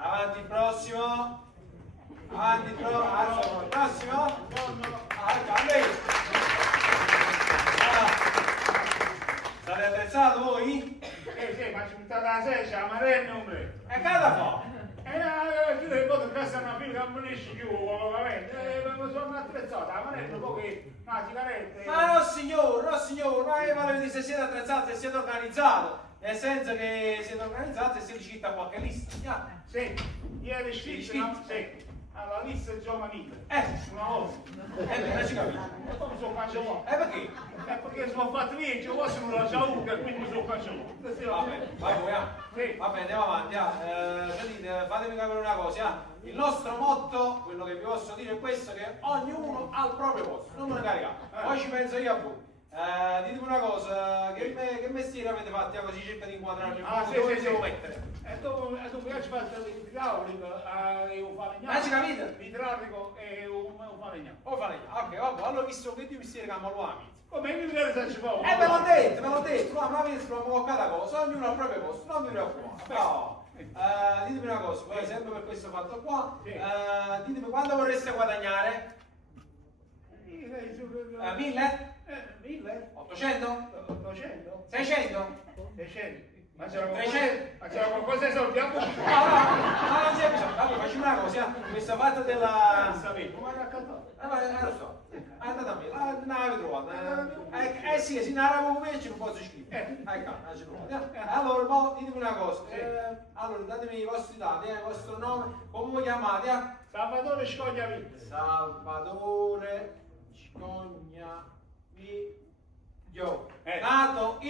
Avanti il prossimo. Avanti il prossimo. Avanti. State attrezzati voi? Sì, ma ci mettate la 6, c'è la marina un break. E cada fa? Io devo dire che questa è una fila che non esce più, ovviamente. Mi sono attrezzato, la marina un po' che una sigaretta. Ma no signore, ma io volevo dire se siete attrezzati, se siete organizzati. Nel senso che siete organizzati e siete iscritti a qualche lista. Sì, ieri iscritto, no? Sì. Alla lista giovanile. Una volta. Non ci capisco. E poi mi sono cancellato. Perché? Perché sono fatto via, ci fosse una giauca e quindi mi sono cancellato. Va bene, vai voi, Sì. Va bene, andiamo avanti. Sentite, fatemi capire una cosa. Il nostro motto, quello che vi posso dire è questo, che ognuno ha il proprio posto, non me ne caricate. Poi ci penso io a voi. Ditemi una cosa, che mestiere avete fatto? Così cerca di inquadrarmi un po', dove vi devo mettere? E dopo io ci faccio l'idraulico e un falegname. Ma ci capite? L'idraulico e un falegname. O falegname, ok, vabbè, allora visto che tu mestiere che lo ami. Come mi vedete se ci fa? Me l'ho detto, ma mi provo qualche cosa, ognuno ha il proprio posto, non mi preoccupate. No. Ditemi una cosa, poi sempre per questo fatto qua, Sì. ditemi quando vorreste guadagnare? 1000? 1000? 800? 800? 600? 600? Ma c'era 300? qualcosa di soldi? No, non c'è bisogno. Allora, facciamo una cosa, questa fatta della... Come hai raccontato? Lo so, è andata a me, non l'avevo trovata. Sì, se non l'avevo come ci non posso scrivere. Ecco, non ci trovate. Allora, poi ditemi una cosa, allora datemi i vostri dati, il vostro nome, come vi chiamate? Salvatore Scogliavite. Salvatore Scognavito. Nato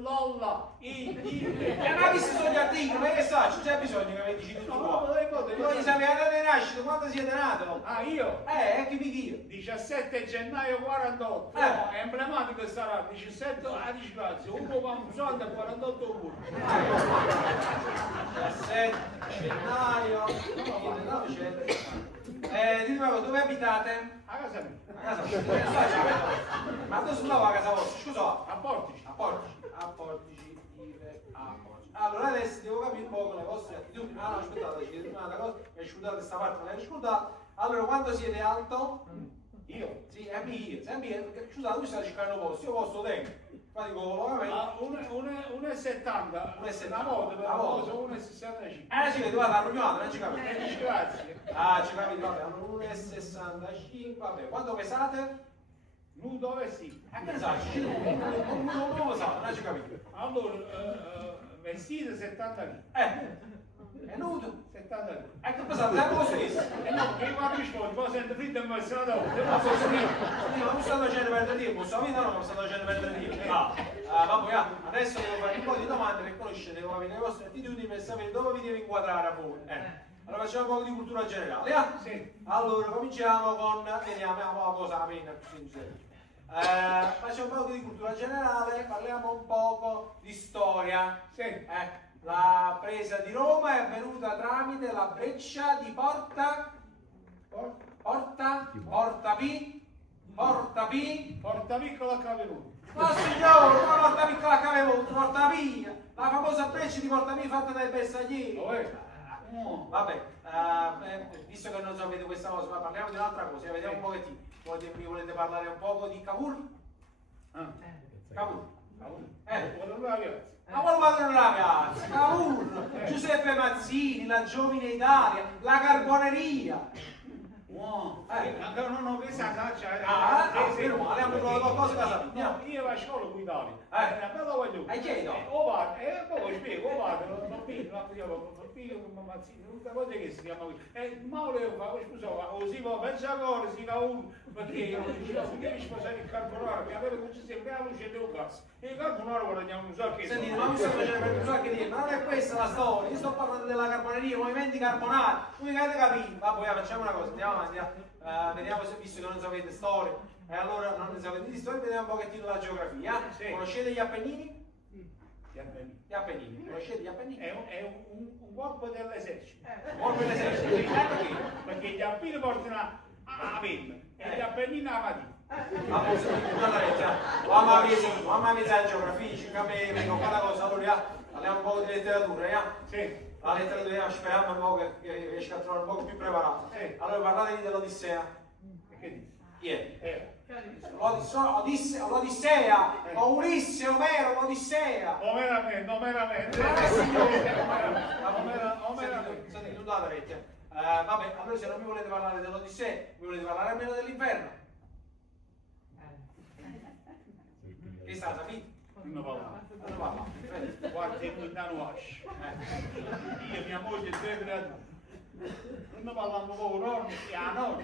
Lolla. ma visto sono gli articoli, ma che sa, c'è bisogno che mi dici tutto qua. Voi sapete la data di nascita, quando siete nato? Ah, io? Che vi io. 17 gennaio 48. Emblematico sarà 17 a disgrazia. Uno va un soldo e 48 euro. 17 gennaio 1900. Ditemi dove abitate? A casa mia. A casa vostra. Ma dove sono a casa vostra? Scusa. A Portici. A Portici, a Portici. Allora adesso devo capire un po' con le vostre attitudini. No, aspettate, ci chiedete una cosa, mi scusate questa parte, me l'hai scusata. Allora, quando siete alto? Io? Sì, è mio, scusate, tu stai cercando posto, io posto tempo. Qua dico, logicamente. 1,70. 1,70. Una volta, per Una la volta. cosa 1,65. Sì, che tu vada arrugnato, non ci capite. Disgrazia. Ci capite, vabbè, hanno 1,65, vabbè, quanto pesate? Nudo vestito. Che sai, non lo so, non ci capite. Allora, vestito 70 lire. È nudo. 70 lire. Che pesate, è lo stesso. No, che quando mi spoglio, poi sento fritto e mi sono da Ma mi state facendo perdere tempo, sto vita no, mi state facendo perdere tempo. Vabbè, adesso devo fare un po' di domande per conoscere le vostre attitudini per sapere dove vi devo inquadrare a voi. Allora facciamo un po' di cultura generale, Sì. Allora cominciamo con, vediamo la cosa la penna più sincera. Facciamo un po' di cultura generale, parliamo un poco di storia. Sì. La presa di Roma è avvenuta tramite la breccia di Porta Piccola Cavenuto. No signore, una Porta Piccola che avevo, Porta Via, la famosa breccia di Porta Via fatta dai bersaglieri. Vabbè, visto che non sapete questa cosa, ma parliamo di un'altra cosa, vediamo un pochettino. Mi volete parlare un poco di Cavour? Cavour. Ma quale padrone della piazza? Cavour, Giuseppe Mazzini, la Giovine Italia, la Carboneria. Ancora non ho questa caccia. Meno male, abbiamo trovato qualcosa da sapere. No, io a scuola con l'Italia. Però voglio. Chiedo. Poi spiego, bambino, Mazzini, tutta cosa che si chiama qui. Ma volevo fare, scusa, così va, pensa ancora, si va uno, perché io dicevo, perché mi sposare il carbonaro, che aveva così sempre la luce del gas. E il carbonaro guadagniamo un sacco. Sentite, ma mi sto facendo per un sacco di tempo, ma non è questa la storia, io sto parlando della carboneria, movimenti carbonari, voi avete capito? Vabbè, facciamo una cosa, andiamo avanti, vediamo se visto che non sapete storia, e allora non ne sapete di storia, vediamo un pochettino la geografia. Sì. Conoscete gli Appennini? Gli Appennini, conoscete gli Appennini? È un corpo dell'esercito. Corpo dell'esercito, perché? Perché gli alpini portano a penna e gli appennini a mattina. Mamma mia, la geografia, ci capiamo, cada cosa, allora parliamo un po' di letteratura, Sì. La letteratura, speriamo un po' che riesca a trovare un po' più preparato. Sì. Allora parlatevi dell'Odissea. E che dici? Chi è? L'Odissea. L'Odissea, o Ulisse, Omero, l'Odissea. Omeramente. Senti, non date rete. Vabbè, allora se non mi volete parlare dell'Odissea, mi volete parlare almeno dell'inferno. Che sta, capito? Non parla. Non parla. Guarda, non wasci. Io, mia moglie e 2 creature. Non parliamo con nonno, nonna.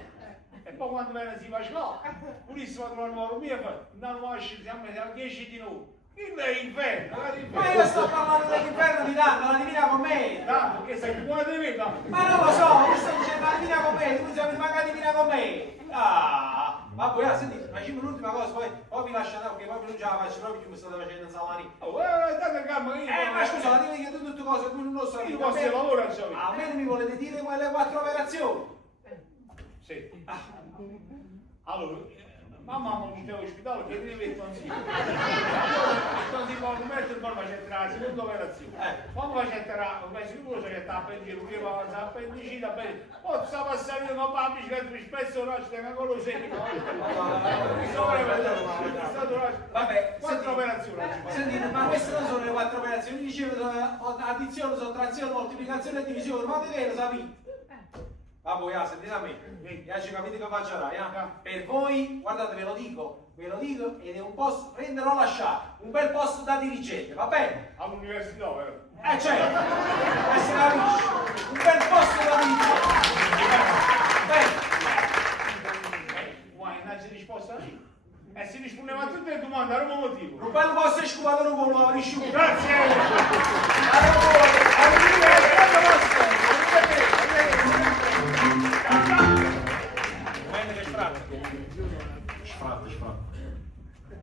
E poi quando viene si fa là, purissimo a trovare un mio, non wasci, siamo a 10 di noi. Il è inferno, Ma io sto parlando dell'inferno di Danno, la Divina Commedia. tanto che sei più buono di me, tanto. Ma non lo so, io sto dicendo la Divina Commedia, tu sei manca la Divina Commedia. Ma poi, senti, facciamo l'ultima cosa, poi vi lascio andare, perché poi non ce la faccio proprio, mi state facendo in salani. Date calma, io. Ma scusa, la devi dire tutte cose, tu non lo so. Io posso lavorare, so. Almeno mi volete dire quelle 4 operazioni. Sì. Allora, mamma non c'è all'ospedale che deve mettere un sito. Sto si può mettere poi facette la seconda operazione. Quando facette la, sicuro c'è sta appendicita, che va a appendicita, poi sta passando con la bicicletta, mi spesso non c'è ancora lo segno. Vabbè, 4 operazioni. Senti, ma queste non sono le 4 operazioni, dicevo addizione, sottrazione, moltiplicazione e divisione, ma è vero, sapete? Va poi, sentite a me, ci capite che faccio ora, Per voi, guardate, ve lo dico ed è un posto, prenderò o lasciare, un bel posto da dirigente, va bene? All'università, vero? Certo, si capisce, un bel posto da dirigente, bene? Guarda, non ci risposta lì. E si rispondeva a tutte le domande, era un motivo. Un bel posto è scuola, non vuole la risciuta. Grazie! Sprat.